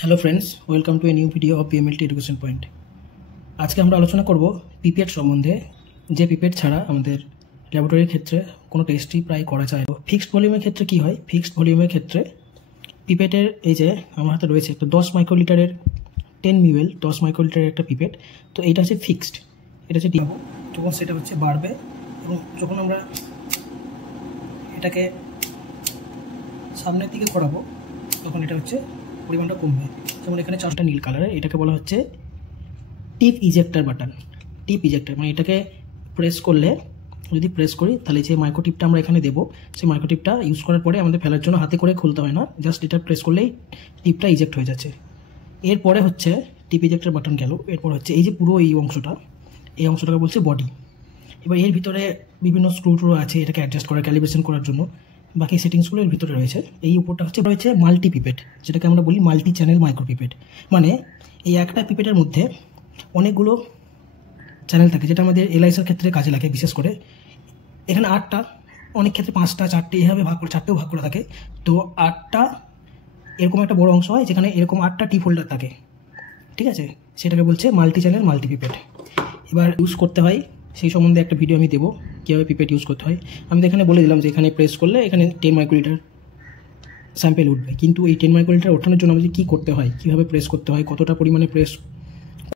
Hello friends, welcome to a new video of BMLT education point. আজকে আমরা আলোচনা করব পিপেট সম্বন্ধে, যে পিপেট ছাড়া আমাদের ল্যাবরেটরির ক্ষেত্রে কোনো টেস্টই প্রায় করা যায় না। ফিক্সড ভলিউমের ক্ষেত্রে কি হয়? ফিক্সড ভলিউমের ক্ষেত্রে পিপেটের এই যে আমার হাতে রয়েছে একটা 10 মাইক্রোলিটারের 10 মিউএল 10 মাইক্রোলিটারের একটা পিপেট। তো এটা হচ্ছে ফিক্সড, এটা হচ্ছে ডিম। যখন সেটা হচ্ছে বাড়বে এবং যখন আমরা এটাকে সামনের দিকে ঘোরাবো তখন এটা হচ্ছে পরিমাণটা কমবে। যেমন এখানে 4টা নীল কালারের, এটাকে বলা হচ্ছে টিপ ইজেক্টার বাটন। টিপ ইজেক্টার মানে এটাকে প্রেস করলে, যদি প্রেস করি তাহলে যে মাইক্রোটিপটা আমরা এখানে দেবো, সেই মাইক্রোটিপটা ইউজ করার পরে আমাদের ফেলার জন্য হাতে করে খুলতে হয় না, জাস্ট এটা প্রেস করলেই টিপটা ইজেক্ট হয়ে যাচ্ছে। এরপরে হচ্ছে টিপ ইজেক্টার বাটন গেল, এরপর হচ্ছে এই যে পুরো এই অংশটাকে বলছে বডি। এবার এর ভিতরে বিভিন্ন স্ক্রু ট্রু আছে এটাকে অ্যাডজাস্ট করার, ক্যালিব্রেশন করার জন্য। বাকি সেটিংসগুলো এর ভিতরে রয়েছে। এই উপরটা রয়েছে মাল্টি পিপেট, যেটাকে আমরা বলি মাল্টি চ্যানেল মাইক্রো পিপেট। মানে এই একটা পিপেটের মধ্যে অনেকগুলো চ্যানেল থাকে, যেটা আমাদের এলআইসির ক্ষেত্রে কাজে লাগে। বিশেষ করে এখানে 8টা, অনেক ক্ষেত্রে 5টা 4টে এভাবে ভাগ করে, 4টেও ভাগ করে থাকে। তো 8টা এরকম একটা বড় অংশ হয় যেখানে এরকম 8টা টিপ হোল্ডার থাকে, ঠিক আছে? সেটাকে বলছে মাল্টি চ্যানেল মাল্টি পিপেট। এবার ইউজ করতে হয় সেই সম্বন্ধে একটা ভিডিও আমি দেবো, কীভাবে পিপেট ইউজ করতে হয়। আমি তো এখানে বলে দিলাম যে এখানে প্রেস করলে এখানে 10 মাইক্রোলিটার স্যাম্পেল উঠবে, কিন্তু এই 10 মাইক্রোলিটার ওঠানোর জন্য আমাদের কী করতে হয়, কীভাবে প্রেস করতে হয়, কতটা পরিমাণে প্রেস